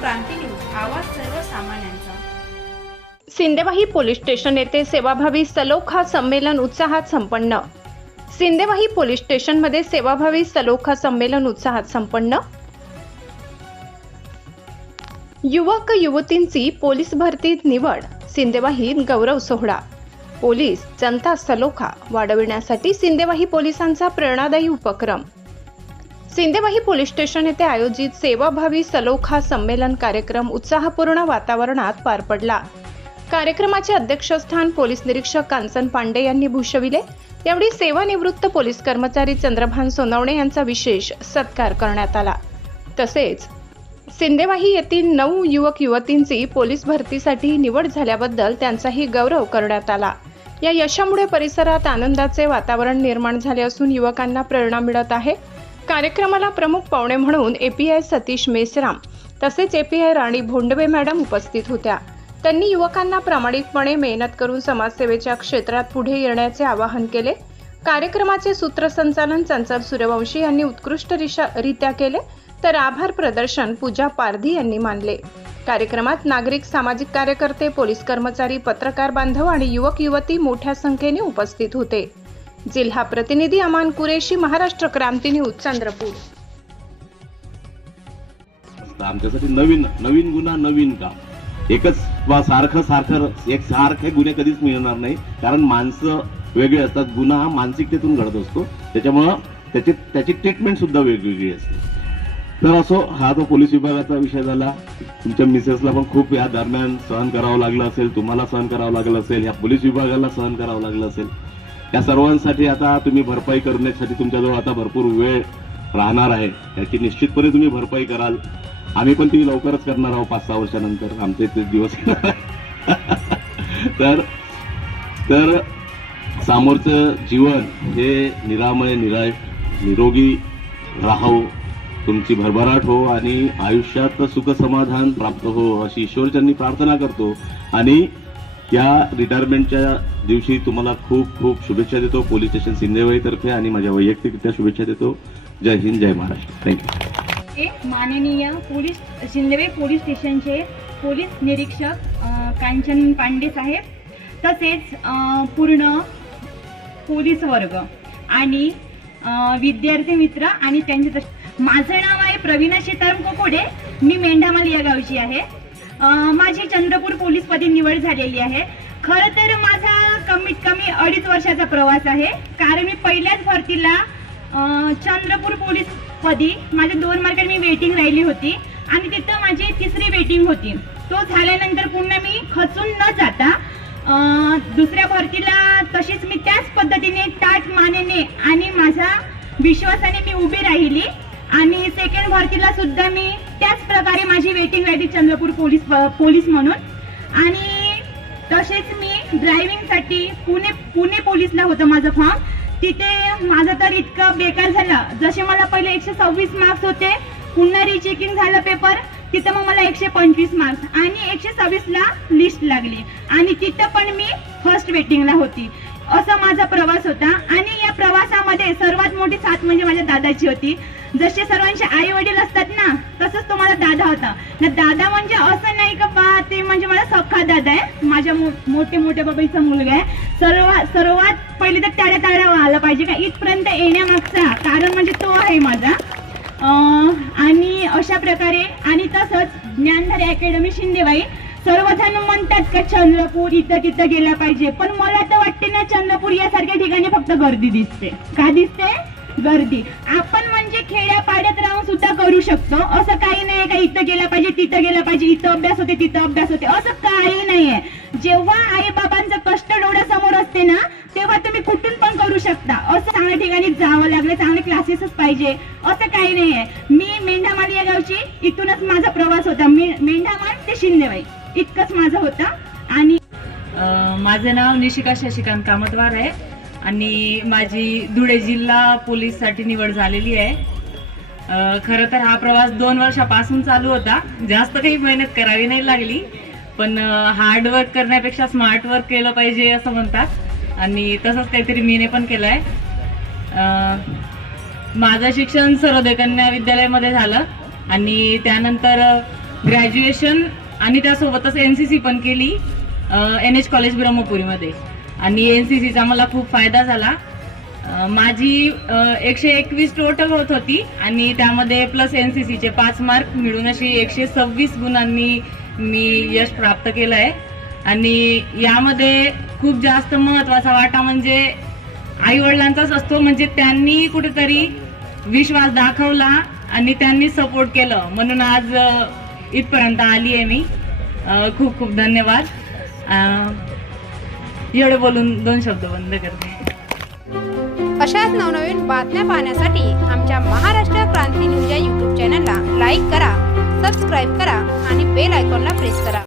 क्रांती news, आवाज सर्वसामान्यांचा। Sindewahi police station येथे सेवाभावी सलोखा संमेलन उत्साहात संपन्न। सिंदेवाही पोलीस स्टेशनमध्ये सेवाभावी सलोखा संमेलन उत्साहात संपन्न। युवक युवतींची पोलीस भरतीत निवड, सिंदेवाहीत गौरव सोहळा। पोलीस जनता सलोखा वाढविण्यासाठी सिंदेवाही पोलिसांचा प्रेरणादायी उपक्रम। सिंदेवाही पोलीस स्टेशन येथे आयोजित सेवाभावी सलोखा संमेलन कार्यक्रम उत्साहपूर्ण वातावरणात पार पडला। कार्यक्रमाचे अध्यक्षस्थान पोलीस निरीक्षक कांचन पांडे यांनी भूषविले। यावेळी सेवानिवृत्त पोलीस कर्मचारी चंद्रभान सोनवणे यांचा विशेष सत्कार करण्यात आला। तसेच सिंदेवाही येथील 9 युवक युवतींची पोलीस भरतीसाठी निवड झाल्याबद्दल त्यांचाही गौरव करण्यात आला। या यशामुळे परिसरात आनंदाचे वातावरण निर्माण झाले असून युवकांना प्रेरणा मिळत आहे। कार्यक्रमाला प्रमुख पाहुणे म्हणून एपीआय सतीश मेसराम तसेच एपीआय राणी भोंडवे मॅडम उपस्थित होत्या। त्यांनी युवकांना प्रामाणिकपणे मेहनत करून समाजसेवेच्या क्षेत्रात पुढे येण्याचे आवाहन केले। कार्यक्रमाचे सूत्रसंचालन चंचल सूर्यवंशी यांनी उत्कृष्टरित्या केले, तर आभार प्रदर्शन पूजा पारधी यांनी मानले। कार्यक्रमात नागरिक, सामाजिक कार्यकर्ते, पोलीस कर्मचारी, पत्रकार बांधव आणि युवक युवती मोठ्या संख्येने उपस्थित होते। जिल्हा प्रतिनिधी अमान कुरेशी, महाराष्ट्र क्रांती न्यूज, चंद्रपूर। आमच्यासाठी नवीन गुन्हा, नवीन काम, एकच सारखे गुन्हे कधीच मिळणार नाही, कारण माणसं वेगळी असतात। गुन्हा हा मानसिकतेतून घडत असतो, त्याच्यामुळं त्याची ट्रीटमेंट सुद्धा वेगवेगळी असते। तर असो, हा तो पोलीस विभागाचा विषय झाला। तुमच्या मिसेसला पण खूप या दरम्यान सहन करावं लागलं असेल, तुम्हाला सहन करावं लागलं असेल, या पोलीस विभागाला सहन करावं लागलं असेल। या सर्वांसाठी आता तुम्ही भरपाई करण्यासाठी तुमच्याजवळ आता भरपूर वेळ राहणार आहे, याची निश्चितपणे तुम्ही भरपाई कराल। आम्ही पण ती लवकरच करणार आहोत, 5-6 वर्षानंतर आमचे ते दिवस तर समोरचं जीवन हे निरामय, निरोगी राहो, तुमची भरभराट हो आणि आयुष्यात सुख समाधान प्राप्त हो, अशी ईश्वरचरणी प्रार्थना करतो। आणि या रिटायरमेंटच्या दिवशी तुम्हाला खूप खूप शुभेच्छा देतो पोलीस स्टेशन सिंदेवाहीतर्फे, आणि माझ्या वैयक्तिकरित्या शुभेच्छा देतो। जय हिंद, जय महाराष्ट्र। थँक्यू। माननीय सिंदेवाही पोलीस स्टेशनचे पोलीस निरीक्षक कांचन पांडे साहेब, तसेच पूर्ण पोलीस वर्ग आणि विद्यार्थी मित्र आणि त्यांचे, माझं नाव आहे प्रवीणा सीताराम कोकोडे, मी मेंढामाली या गावची आहे। माझी चंद्रपूर पोलीसपदी निवड झालेली आहे। खरं तर माझा कमीत कमी 2.5 वर्षाचा प्रवास आहे, कारण मी पहिल्याच भरतीला चंद्रपूर पोलीस पदी माझ्या 2 मार्कांनी मी वेटिंग राहिली होती आणि तिथं माझी 3री वेटिंग होती। तो झाल्यानंतर पुन्हा मी खचून न जाता दुसऱ्या भरतीला तशीच मी त्याच पद्धतीने ताठ मानेने आणि माझा विश्वासाने मी उभी राहिली, आणि सेकंड भरतीला सुद्धा मी त्याच प्रकारे माझी वेटिंग राहिली चंद्रपूर पोलीस म्हणून। आणि तसेच मी ड्रायव्हिंगसाठी पुणे पोलीसला होतं माझं फॉर्म, तिथे माझं तर इतकं बेकार झालं, जसे मला पहिले 126 मार्क्स होते, पुन्हा रिचेकिंग झालं पेपर, तिथं मग मला 125 मार्क्स आणि 126ला लिस्ट लागली, आणि तिथं पण मी फर्स्ट वेटिंगला होती। असा माझा प्रवास होता। आणि या प्रवासामध्ये सर्वात मोठी साथ म्हणजे माझ्या दादाची होती। जसे सर्वांचे आई वडील असतात ना, तसंच तो माझा दादा होता ना। दादा म्हणजे असं नाही का बा ते म्हणजे मला सख्खा दादा आहे, माझ्या मोठ्या बाबाईचा मुलगा आहे। सर्वात पहिले तर टाळ्या आला पाहिजे का इथपर्यंत येण्यामागचा कारण म्हणजे तो आहे माझा। आणि अशा प्रकारे, आणि तसंच ज्ञानधारी अकॅडमी सिंदेवाही, सर्वजण म्हणतात का चंद्रपूर इथं तिथं गेला पाहिजे, पण मला तर वाटते ना चंद्रपूर यासारख्या ठिकाणी फक्त गर्दी दिसते। का दिसते? गर्दी। आपण म्हणजे खेड्यापाड्यात राहून सुद्धा करू शकतो, असं काही नाही का इथं गेला पाहिजे तिथं गेला पाहिजे, इथं अभ्यास होते तिथं अभ्यास होते, असं काही नाहीये। जेव्हा आई बाबांचं कष्ट डोळ्यासमोर असते ना, तेव्हा तुम्ही कुठून पण करू शकता। असं चांगल्या ठिकाणी जावं लागलं, चांगले क्लासेसच पाहिजे असं काही नाहीये। मी मेंढामाली या गावची, इथूनच माझा प्रवास होता, मेंढामाल ते सिंदेवाही इतकंच माझं होतं। आणि माझं नाव निशिका शशिकांत कामतवार आहे आणि माझी धुळे जिल्हा पोलीससाठी निवड झालेली आहे। खरं तर हा प्रवास 2 वर्षापासून चालू होता, जास्त काही मेहनत करावी नाही लागली, पण हार्डवर्क करण्यापेक्षा स्मार्ट वर्क केलं पाहिजे असं म्हणतात, आणि तसंच काहीतरी मीने पण केलंय। माझं शिक्षण सर्वोदय कन्या विद्यालयामध्ये झालं आणि त्यानंतर ग्रॅज्युएशन आणि त्यासोबतच NCC पण केली NH कॉलेज ब्रह्मपुरीमध्ये आणि NCCचा मला खूप फायदा झाला. माझी 121 टोटल होत होती आणि त्यामध्ये प्लस NCCचे 5 मार्क मिळून अशी 126 गुणांनी मी यश प्राप्त केलं आहे. आणि यामध्ये खूप जास्त महत्त्वाचा वाटा म्हणजे आईवडिलांचाच असतो. म्हणजे त्यांनी कुठेतरी विश्वास दाखवला आणि त्यांनी सपोर्ट केलं म्हणून आज इथपर्यंत आली आहे मी. खूप खूप धन्यवाद. एवढे बोलून 2 शब्द बंद करते. अशाच नवनवीन बातम्या पाहण्यासाठी आमच्या महाराष्ट्र क्रांती न्यूज या यूट्यूब चॅनलला लाईक करा, सबस्क्राईब करा आणि बेल आयकॉनला प्रेस करा.